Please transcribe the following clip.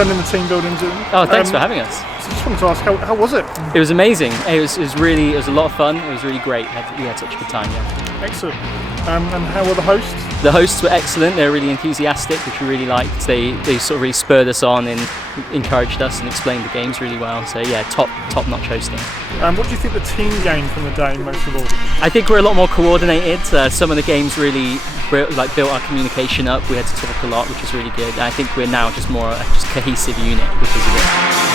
attending the team building Zoom. Oh, thanks for having us. So just wanted to ask, how was it? It was amazing. It was a lot of fun. It was really great. We had such a good time. Yeah. Excellent. And how were the hosts? The hosts were excellent. They were really enthusiastic, which we really liked. They sort of really spurred us on and encouraged us and explained the games really well. So yeah, top-notch hosting. What do you think the team gained from the day most of all? I think we're a lot more coordinated. Some of the games really built our communication up. We had to talk a lot, which is really good. And I think we're now just more a cohesive unit because of it.